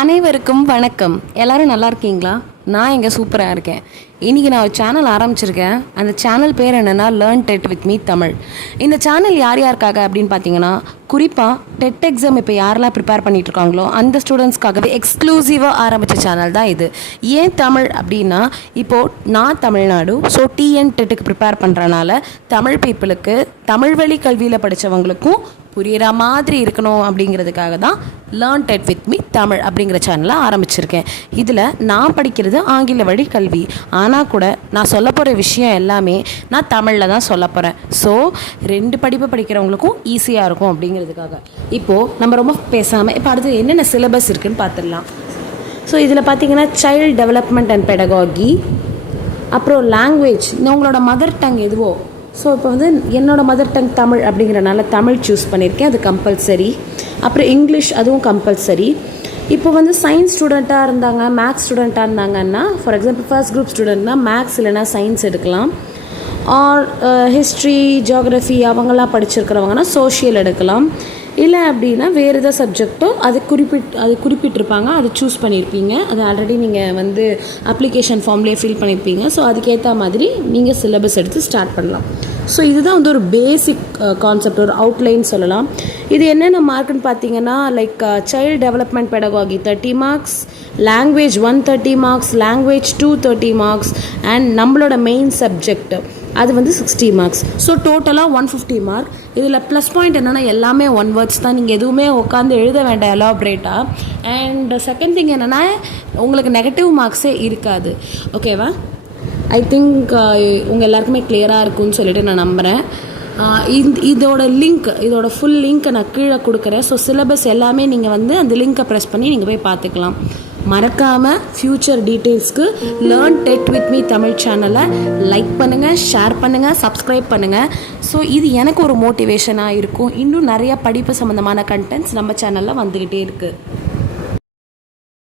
அனைவருக்கும் வணக்கம். எல்லோரும் நல்லா இருக்கீங்களா? நான் இங்கே சூப்பராக இருக்கேன். இன்றைக்கி நான் ஒரு சேனல் ஆரம்பிச்சிருக்கேன். அந்த சேனல் பேர் என்னென்னா learn dead with me Tamil. இந்த சேனல் யார் யாருக்காக அப்படின்னு பார்த்தீங்கன்னா, குறிப்பாக டெட் எக்ஸாம் இப்போ யாரெல்லாம் ப்ரிப்பேர் பண்ணிகிட்ருக்காங்களோ அந்த ஸ்டூடெண்ட்ஸ்க்காகவே எக்ஸ்க்ளூசிவாக ஆரம்பித்த சேனல் தான் இது. ஏன் தமிழ் அப்படின்னா, இப்போது நான் தமிழ்நாடு, ஸோ டிஎன் டெட்டுக்கு ப்ரிப்பேர் பண்ணுறனால தமிழ் பீப்புளுக்கு, தமிழ் வழி கல்வியில் படித்தவங்களுக்கும் புரிகிற மாதிரி இருக்கணும் அப்படிங்கிறதுக்காக தான் learn dead with me Tamil அப்படிங்கிற சேனலை ஆரம்பிச்சிருக்கேன். இதில் நான் படிக்கிறது ஆங்கில வழி கல்வி, ஆனால் கூட நான் சொல்ல போகிற விஷயம் எல்லாமே நான் தமிழில் தான் சொல்ல போகிறேன். ஸோ 2 படிப்பு படிக்கிறவங்களுக்கும் ஈஸியாக இருக்கும் அப்படிங்கிறதுக்காக. இப்போது நம்ம ரொம்ப பேசாமல் இப்போ அடுத்து என்னென்ன சிலபஸ் இருக்குதுன்னு பார்த்துடலாம். ஸோ இதில் பார்த்தீங்கன்னா சைல்டு டெவலப்மெண்ட் அண்ட் பெடகாகி, அப்புறம் லாங்குவேஜ், உங்களோட மதர் டங் எதுவோ. ஸோ இப்போ வந்து என்னோடய மதர் டங் தமிழ் அப்படிங்கிறனால தமிழ் சூஸ் பண்ணியிருக்கேன், அது கம்பல்சரி. அப்புறம் இங்கிலீஷ், அதுவும் கம்பல்சரி. இப்போ வந்து சயின்ஸ் ஸ்டூடெண்ட்டாக இருந்தாங்க, மேக்ஸ் ஸ்டூடெண்ட்டாக இருந்தாங்கன்னா, ஃபார் எக்ஸாம்பிள் ஃபர்ஸ்ட் குரூப் ஸ்டூடெண்ட்னா மேக்ஸ் இல்லைனா சயின்ஸ் எடுக்கலாம். ஆர் ஹிஸ்ட்ரி, ஜியோகிரஃபி அவங்களாம் படிச்சிருக்கிறவங்கன்னா சோஷியல் எடுக்கலாம். இல்லை அப்படின்னா வேறு எதாவது சப்ஜெக்டோ அது குறிப்பிட்டிருப்பாங்க, அது சூஸ் பண்ணியிருப்பீங்க. அது ஆல்ரெடி நீங்கள் வந்து அப்ளிகேஷன் ஃபார்ம்லேயே ஃபில் பண்ணியிருப்பீங்க. ஸோ அதுக்கேற்ற மாதிரி நீங்கள் சிலபஸ் எடுத்து ஸ்டார்ட் பண்ணலாம். ஸோ இதுதான் வந்து ஒரு பேசிக் கான்செப்ட், ஒரு அவுட்லைன் சொல்லலாம். இது என்னென்ன மார்க்குன்னு பார்த்தீங்கன்னா, like child development pedagogy 30 marks, language 130 marks, language 230 marks, and நம்மளோட மெயின் சப்ஜெக்ட் அது வந்து 60 மார்க்ஸ். ஸோ டோட்டலாக 150 மார்க். இதில் ப்ளஸ் பாயிண்ட் என்னென்னா எல்லாமே 1 வேர்ட்ஸ் தான், நீங்கள் எதுவுமே உட்காந்து எழுத வேண்டாம் எலாபரேட்டாக. அண்ட் செகண்ட் திங் என்னென்னா உங்களுக்கு நெகட்டிவ் மார்க்ஸே இருக்காது. ஓகேவா? ஐ திங்க் உங்கள் எல்லாருக்குமே கிளியராக இருக்கும்னு சொல்லிட்டு நான் நம்புகிறேன். இதோட ஃபுல் லிங்க்கை நான் கீழே கொடுக்குறேன். ஸோ சிலபஸ் எல்லாமே நீங்கள் வந்து அந்த லிங்க்கை ப்ரெஸ் பண்ணி நீங்கள் போய் பார்த்துக்கலாம். மறக்காமல் ஃப்யூச்சர் டீட்டெயில்ஸ்க்கு learn dead with me Tamil சேனலை லைக் பண்ணுங்கள், ஷேர் பண்ணுங்கள், சப்ஸ்கிரைப் பண்ணுங்கள். ஸோ இது எனக்கு ஒரு மோட்டிவேஷனாக இருக்கும். இன்னும் நிறையா படிப்பு சம்மந்தமான கண்டென்ட்ஸ் நம்ம சேனலில் வந்துக்கிட்டே இருக்குது.